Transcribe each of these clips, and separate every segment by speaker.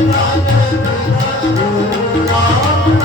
Speaker 1: Thank you.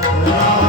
Speaker 1: Oh.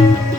Speaker 1: ਨਭ